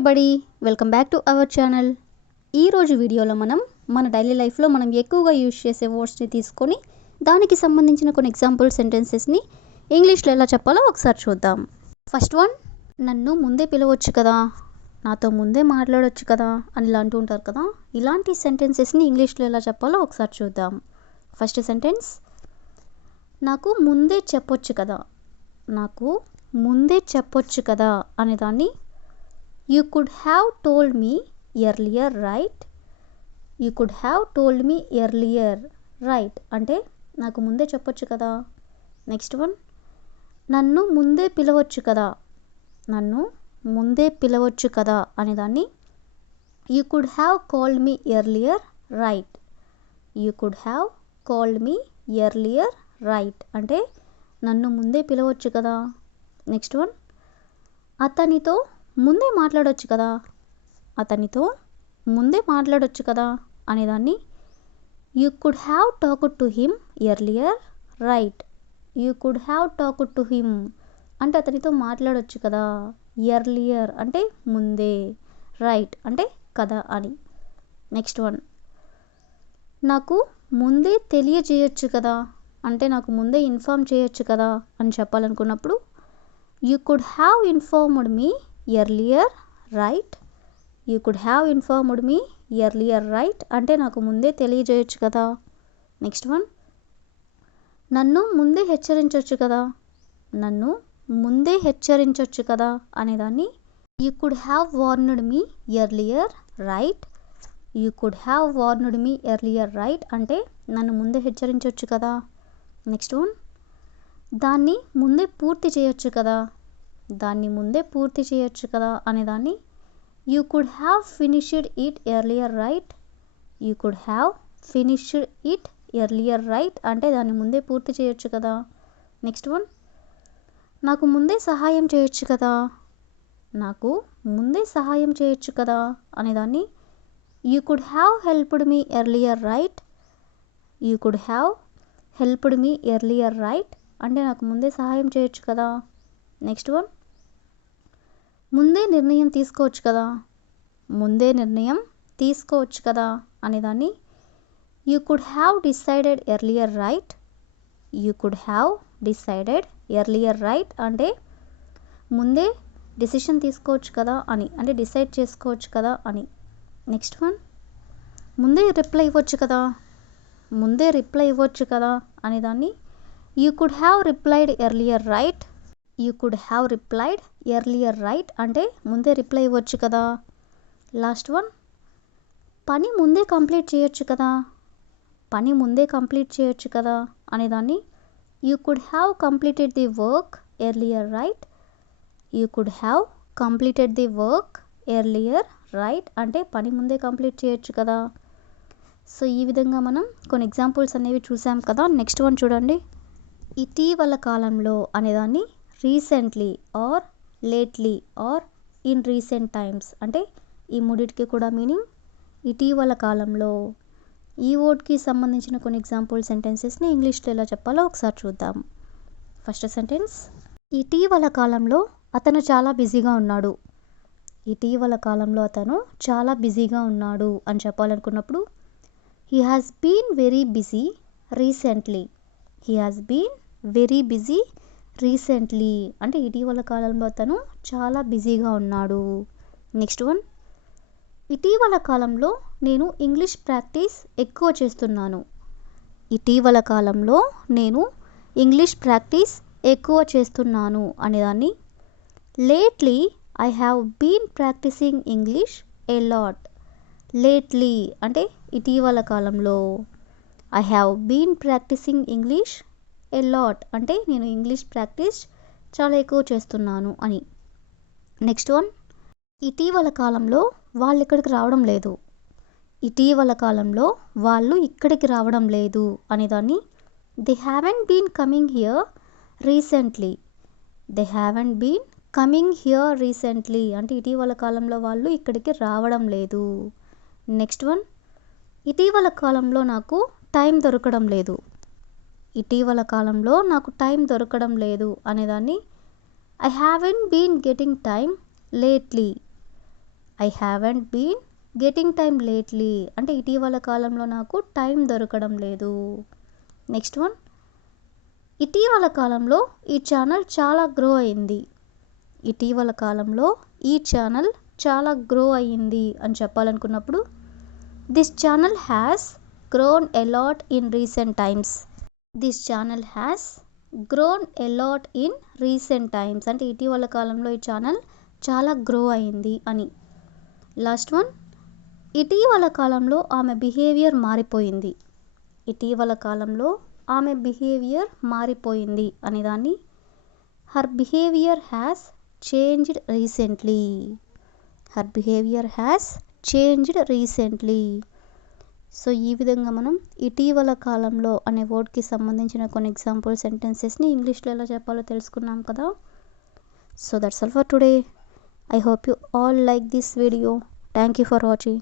Everybody, welcome back to our channel. ఈరోజు వీడియోలో మన డైలీ లైఫ్లో మనం ఎక్కువగా యూజ్ చేసే వర్డ్స్ని తీసుకొని దానికి సంబంధించిన కొన్ని ఎగ్జాంపుల్ సెంటెన్సెస్ని ఇంగ్లీష్లో ఎలా చెప్పాలో ఒకసారి చూద్దాం. ఫస్ట్ వన్, నన్ను ముందే పిలవచ్చు కదా, నాతో ముందే మాట్లాడవచ్చు కదా అని ఇలా అంటూ ఉంటారు కదా. ఇలాంటి సెంటెన్సెస్ని ఇంగ్లీష్లో ఎలా చెప్పాలో ఒకసారి చూద్దాం. ఫస్ట్ సెంటెన్స్, నాకు ముందే చెప్పొచ్చు కదా. నాకు ముందే చెప్పొచ్చు కదా అనేదాన్ని You could have told me earlier, right? You could have told me earlier, right? అంటే నాకు ముందే చెప్పొచ్చు కదా. నెక్స్ట్ వన్, నన్ను ముందే పిలవచ్చు కదా. నన్ను ముందే పిలవచ్చు కదా అనేదాన్ని You could have called me earlier, right? You could have called me earlier, right? అంటే నన్ను ముందే పిలవచ్చు కదా. నెక్స్ట్ వన్, అతనితో ముందే మాట్లాడవచ్చు కదా. అతనితో ముందే మాట్లాడవచ్చు కదా అనేదాన్ని you could have talked to him earlier, right? You could have talked to him అంటే అతనితో మాట్లాడవచ్చు కదా. ఎర్లియర్ అంటే ముందే, రైట్ అంటే కదా అని. నెక్స్ట్ వన్, నాకు ముందే తెలియజేయచ్చు కదా అంటే నాకు ముందే ఇన్ఫామ్ చేయొచ్చు కదా అని చెప్పాలనుకున్నప్పుడు you could have informed me earlier, right? You could have informed me earlier, right అంటే నాకు ముందే తెలియజేయచ్చు కదా. నెక్స్ట్ వన్, నన్ను ముందే హెచ్చరించవచ్చు కదా. నన్ను ముందే హెచ్చరించవచ్చు కదా అనేదాన్ని you could have warned me earlier, right? You could have warned me earlier, right అంటే నన్ను ముందే హెచ్చరించవచ్చు కదా. నెక్స్ట్ వన్, దాన్ని ముందే పూర్తి చేయొచ్చు కదా. దాన్ని ముందే పూర్తి చేయొచ్చు కదా అనేదాన్ని you could have finished it earlier, right? You could have finished it earlier, right అంటే దాన్ని ముందే పూర్తి చేయొచ్చు కదా. నెక్స్ట్ వన్, నాకు ముందే సహాయం చేయొచ్చు కదా. నాకు ముందే సహాయం చేయొచ్చు కదా అనేదాన్ని you could have helped me earlier, right? You could have helped me earlier, right అంటే నాకు ముందే సహాయం చేయొచ్చు కదా. నెక్స్ట్ వన్, ముందే నిర్ణయం తీసుకోవచ్చు కదా. ముందే నిర్ణయం తీసుకోవచ్చు కదా అనేదాన్ని you could have decided earlier, right? You could have decided earlier, right అంటే ముందే డిసిషన్ తీసుకోవచ్చు కదా అని, అంటే డిసైడ్ చేసుకోవచ్చు కదా అని. నెక్స్ట్ వన్, ముందే రిప్లై ఇవ్వచ్చు కదా. ముందే రిప్లై ఇవ్వచ్చు కదా అనేదాన్ని you could have replied earlier, right? You could have replied earlier, right అంటే ముందే రిప్లై ఇవ్వచ్చు కదా. లాస్ట్ వన్, పని ముందే కంప్లీట్ చేయొచ్చు కదా. పని ముందే కంప్లీట్ చేయొచ్చు కదా అనేదాన్ని you could have completed the work earlier, right? You could have completed the work earlier, right అంటే పని ముందే కంప్లీట్ చేయొచ్చు కదా. సో ఈ విధంగా మనం కొన్ని ఎగ్జాంపుల్స్ అనేవి చూసాం కదా. నెక్స్ట్ వన్ చూడండి, ఇటీవల కాలంలో అనేదాన్ని recently or lately or in recent times అంటే ఈ మూడిటికి కూడా మీనింగ్ ఇటీవల కాలంలో. ఈ వర్డ్కి సంబంధించిన కొన్ని ఎగ్జాంపుల్ సెంటెన్సెస్ని ఇంగ్లీష్లో ఎలా చెప్పాలో ఒకసారి చూద్దాం. ఫస్ట్ సెంటెన్స్, ఇటీవల కాలంలో అతను చాలా బిజీగా ఉన్నాడు. ఇటీవల కాలంలో అతను చాలా బిజీగా ఉన్నాడు అని చెప్పాలనుకున్నప్పుడు he has been very busy recently. He has been very busy recently అంటే ఇటీవల కాలంలో అతను చాలా బిజీగా ఉన్నాడు. నెక్స్ట్ వన్, ఇటీవల కాలంలో నేను ఇంగ్లీష్ ప్రాక్టీస్ ఎక్కువ చేస్తున్నాను. ఇటీవల కాలంలో నేను ఇంగ్లీష్ ప్రాక్టీస్ ఎక్కువ చేస్తున్నాను అనేదాన్ని lately I have been practicing English a lot. Lately అంటే ఇటీవల కాలంలో, I have been practicing English a lot అంటే నేను ఇంగ్లీష్ ప్రాక్టీస్ చాలా ఎక్కువ చేస్తున్నాను అని. నెక్స్ట్ వన్, ఇటీవల కాలంలో వాళ్ళు ఇక్కడికి రావడం లేదు. ఇటీవల కాలంలో వాళ్ళు ఇక్కడికి రావడం లేదు అనేదాన్ని they haven't been coming here recently. They haven't been coming here recently అంటే ఇటీవల కాలంలో వాళ్ళు ఇక్కడికి రావడం లేదు. నెక్స్ట్ వన్, ఇటీవల కాలంలో నాకు టైం దొరకడం లేదు. ఇటీవల కాలంలో నాకు టైం దొరకడం లేదు అనేదాన్ని I haven't been getting time lately. I haven't been getting time lately అంటే ఇటీవల కాలంలో నాకు టైం దొరకడం లేదు. నెక్స్ట్ వన్, ఇటీవల కాలంలో ఈ ఛానల్ చాలా గ్రో అయింది. ఇటీవల కాలంలో ఈ ఛానల్ చాలా గ్రో అయ్యింది అని చెప్పాలనుకున్నప్పుడు this channel has grown a lot in recent times. This channel has grown a lot in recent times అంటే ఇటీవల కాలంలో ఈ ఛానల్ చాలా గ్రో అయింది అని. లాస్ట్ వన్, ఇటీవల కాలంలో ఆమె బిహేవియర్ మారిపోయింది. ఇటీవల కాలంలో ఆమె బిహేవియర్ మారిపోయింది అనే దాన్ని her behaviour has changed recently. Her behaviour has changed recently. So ఈ విధంగా మనం ఇటీవల కాలంలో అనే వర్డ్కి సంబంధించిన కొన్ని ఎగ్జాంపుల్ సెంటెన్సెస్ని ఇంగ్లీష్లో ఎలా చెప్పాలో తెలుసుకున్నాం కదా. So that's all for today. I hope you all like this video. Thank you for watching.